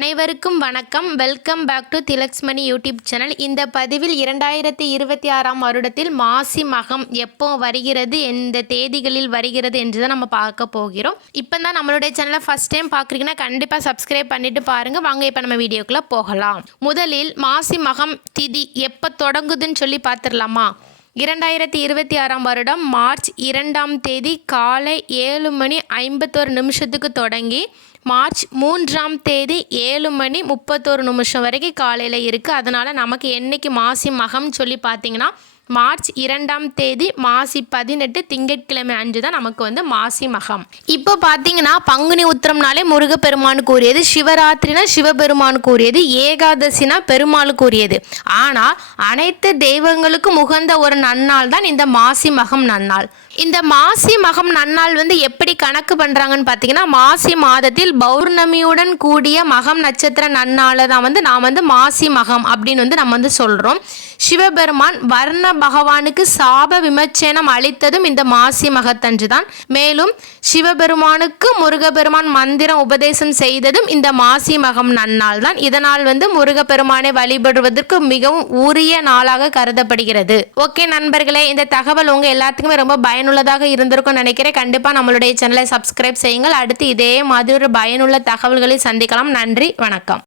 அனைவருக்கும் வணக்கம். Welcome back to Thilaksmani YouTube channel இந்த பதிவில் இரண்டாயிரத்தி இருபத்தி ஆறாம் வருடத்தில் மாசி மகம் எப்போ வருகிறது எந்த தேதிகளில் வருகிறது என்று தான் நம்ம பார்க்க போகிறோம். இப்போ தான் நம்மளுடைய சேனலை ஃபஸ்ட் டைம் பார்க்குறீங்கன்னா கண்டிப்பாக சப்ஸ்கிரைப் பண்ணிட்டு பாருங்கள் வாங்க இப்போ நம்ம வீடியோக்குள்ளே போகலாம். முதலில் மாசி மகம் திதி எப்போ தொடங்குதுன்னு சொல்லி பார்த்துடலாமா? இரண்டாயிரத்தி இருபத்தி ஆறாம் வருடம் மார்ச் இரண்டாம் தேதி காலை ஏழு மணி ஐம்பத்தோரு நிமிஷத்துக்கு தொடங்கி மார்ச் மூன்றாம் தேதி ஏழு மணி முப்பத்தோரு நிமிஷம் வரைக்கும் காலையில் இருக்குது அதனால் நமக்கு என்னைக்கு மாசி மகம் சொல்லி பார்த்தீங்கன்னா மார்ச் இரண்டாம் தேதி மாசி பதினெட்டு திங்கட்கிழமை அன்று தான் நமக்கு வந்து மாசி மகம். இப்போ பார்த்தீங்கன்னா பங்குனி உத்திரம்னாலே முருகப்பெருமான் கூறியது சிவராத்திரினா சிவபெருமான் கூறியது ஏகாதசினா பெருமாள் கூறியது. ஆனால் அனைத்து தெய்வங்களுக்கும் உகந்த ஒரு நன்னாள் தான் இந்த மாசி மகம் நன்னாள். இந்த மாசி மகம் நன்னாள் வந்து எப்படி கணக்கு பண்ணுறாங்கன்னு பார்த்தீங்கன்னா மாசி மாதத்தில் பௌர்ணமியுடன் கூடிய மகம் நட்சத்திர நன்னாளை தான் வந்து நான் வந்து மாசி மகம் அப்படின்னு வந்து நம்ம வந்து சொல்கிறோம் சிவபெருமான் வர்ண பகவானுக்கு சாப விமர்சனம் அளித்ததும் இந்த மாசி மகத்தன்று தான். மேலும் சிவபெருமானுக்கு முருகபெருமான் மந்திரம் உபதேசம் செய்ததும் இந்த மாசி மகம் நன்னாள் தான். இதனால் வந்து முருகப்பெருமானை வழிபடுவதற்கு மிகவும் உரிய நாளாக கருதப்படுகிறது. ஓகே நண்பர்களே இந்த தகவல் உங்கள் எல்லாத்துக்குமே ரொம்ப பயனுள்ளதாக இருந்திருக்கும் நினைக்கிறேன். கண்டிப்பா நம்மளுடைய சேனலை சப்ஸ்கிரைப் செய்யுங்கள். அடுத்து இதே மாதிரி ஒரு பயனுள்ள தகவல்களை சந்திக்கலாம். நன்றி. வணக்கம்.